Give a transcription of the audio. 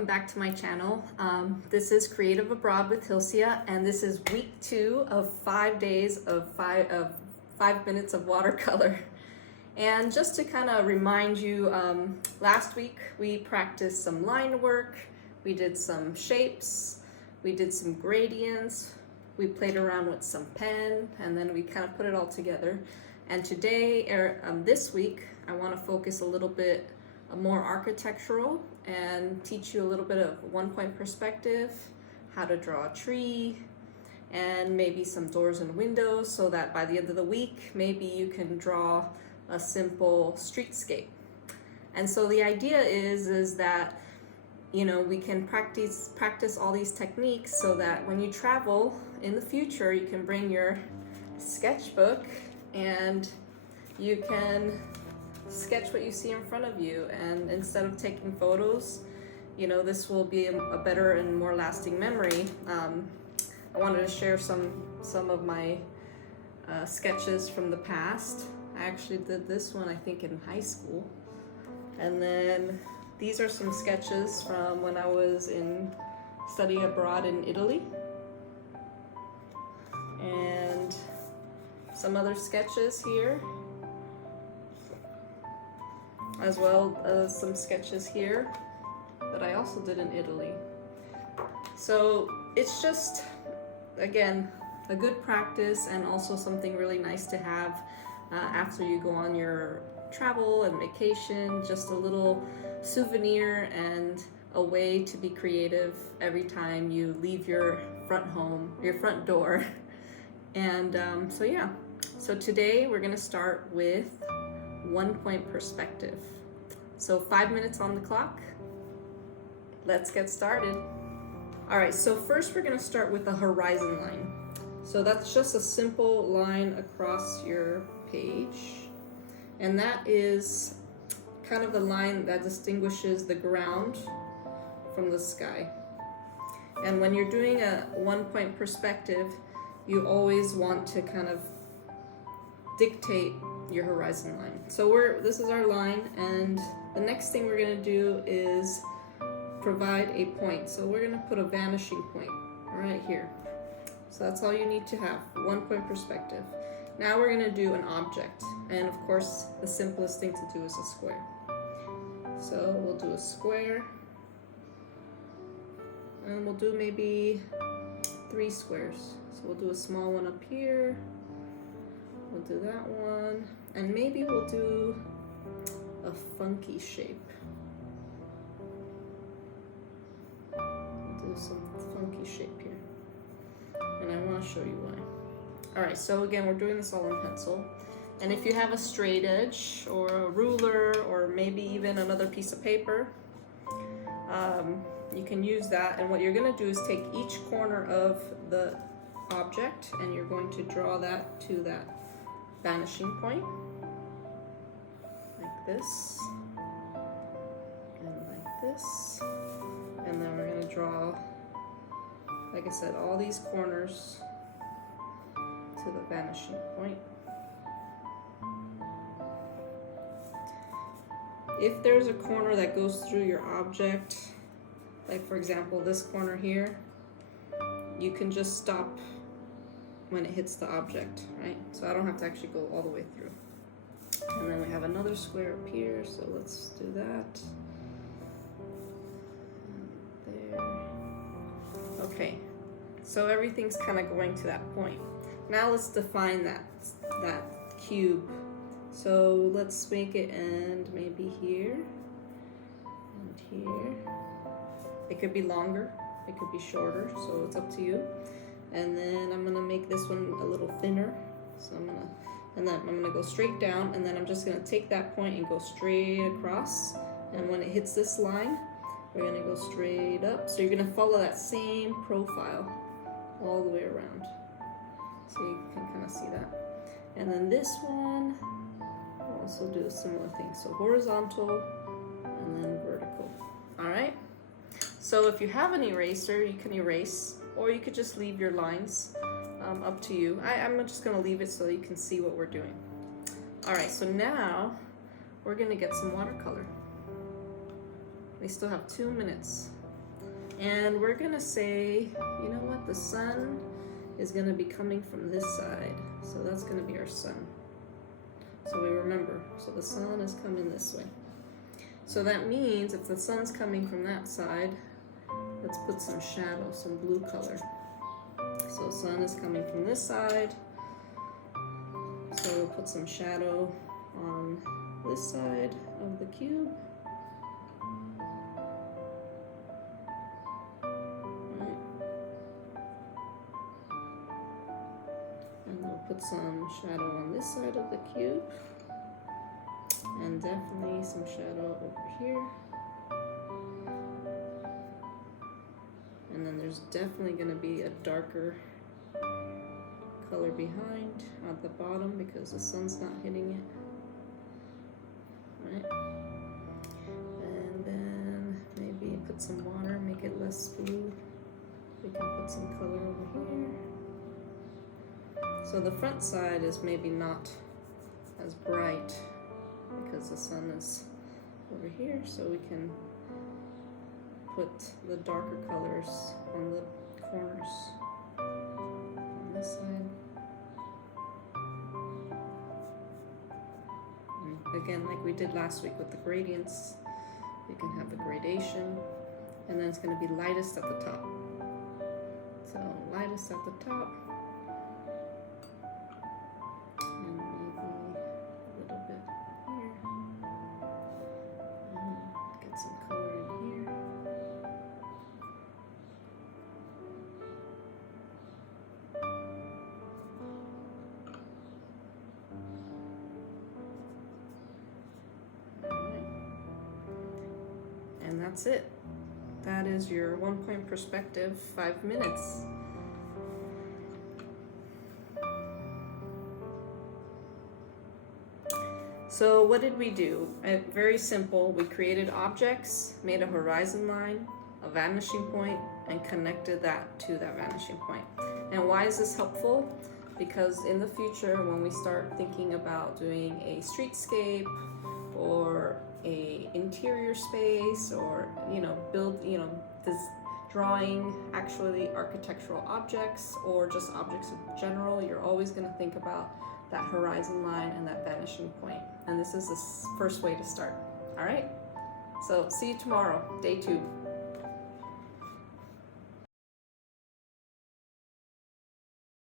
welcome back to my channel. This is Creative Abroad with Hilcia, and this is week 2 of 5 days of 5 minutes of watercolor. And just to kind of remind you, last week we practiced some line work, we did some shapes, we did some gradients, we played around with some pen, and then we kind of put it all together. And today, this week, I want to focus a little bit more architectural and teach you a little bit of one-point perspective, how to draw a tree, and maybe some doors and windows, so that by the end of the week, maybe you can draw a simple streetscape. And so the idea is that, you know, we can practice all these techniques so that when you travel in the future, you can bring your sketchbook and you can sketch what you see in front of you. And instead of taking photos, you know, this will be a better and more lasting memory. I wanted to share some of my sketches from the past. I actually did this one, I think, in high school. And then these are some sketches from when I was in studying abroad in Italy. And some other sketches here, as well as some sketches here that I also did in Italy. So it's just, again, a good practice and also something really nice to have after you go on your travel and vacation, just a little souvenir and a way to be creative every time you leave your front door. And so yeah, so today we're gonna start with one-point perspective. So 5 minutes on the clock. Let's get started. All right, so first we're gonna start with a horizon line. So that's just a simple line across your page. And that is kind of the line that distinguishes the ground from the sky. And when you're doing a one-point perspective, you always want to kind of dictate your horizon line. So this is our line, and the next thing we're gonna do is provide a point. So we're gonna put a vanishing point right here. So that's all you need to have, one-point perspective. Now we're gonna do an object, and of course the simplest thing to do is a square. So we'll do a square, and we'll do maybe 3 squares. So we'll do a small one up here, we'll do that one, and maybe we'll do a funky shape. We'll do some funky shape here, and I want to show you why. All right, so again, we're doing this all in pencil. And if you have a straight edge or a ruler or maybe even another piece of paper, you can use that. And what you're gonna do is take each corner of the object and you're going to draw that to that vanishing point, like this, and like this. And then we're gonna draw, like I said, all these corners to the vanishing point. If there's a corner that goes through your object, like for example this corner here, you can just stop when it hits the object, right? So I don't have to actually go all the way through. And then we have another square up here, so let's do that. There. Okay, so everything's kind of going to that point. Now let's define that cube. So let's make it end maybe here and here. It could be longer, it could be shorter, so it's up to you. And then I'm gonna make this one a little thinner. So I'm gonna go straight down, and then I'm just gonna take that point and go straight across. And when it hits this line, we're gonna go straight up. So you're gonna follow that same profile all the way around. So you can kind of see that. And then this one, I'll also do a similar thing. So horizontal and then vertical. All right. So if you have an eraser, you can erase, or you could just leave your lines, up to you. I'm just gonna leave it so you can see what we're doing. All right, so now we're gonna get some watercolor. We still have 2 minutes. And we're gonna say, you know what, the sun is gonna be coming from this side. So that's gonna be our sun. So we remember, so the sun is coming this way. So that means if the sun's coming from that side, let's put some shadow, some blue color. So the sun is coming from this side. So we'll put some shadow on this side of the cube. And we'll put some shadow on this side of the cube. And definitely some shadow over here. And then there's definitely going to be a darker color behind at the bottom because the sun's not hitting it. Right? And then maybe put some water, make it less blue. We can put some color over here. So the front side is maybe not as bright because the sun is over here, so we can put the darker colors on the corners on this side. And again, like we did last week with the gradients, you can have the gradation, and then it's going to be lightest at the top. So lightest at the top. And that's it. That is your 1-point perspective, 5 minutes. So what did we do? Very simple. We created objects, made a horizon line, a vanishing point, and connected that to that vanishing point. And why is this helpful? Because in the future, when we start thinking about doing a streetscape or a interior space, or this drawing actually architectural objects or just objects in general, you're always going to think about that horizon line and that vanishing point. And this is the first way to start. All right, so see you tomorrow, day 2.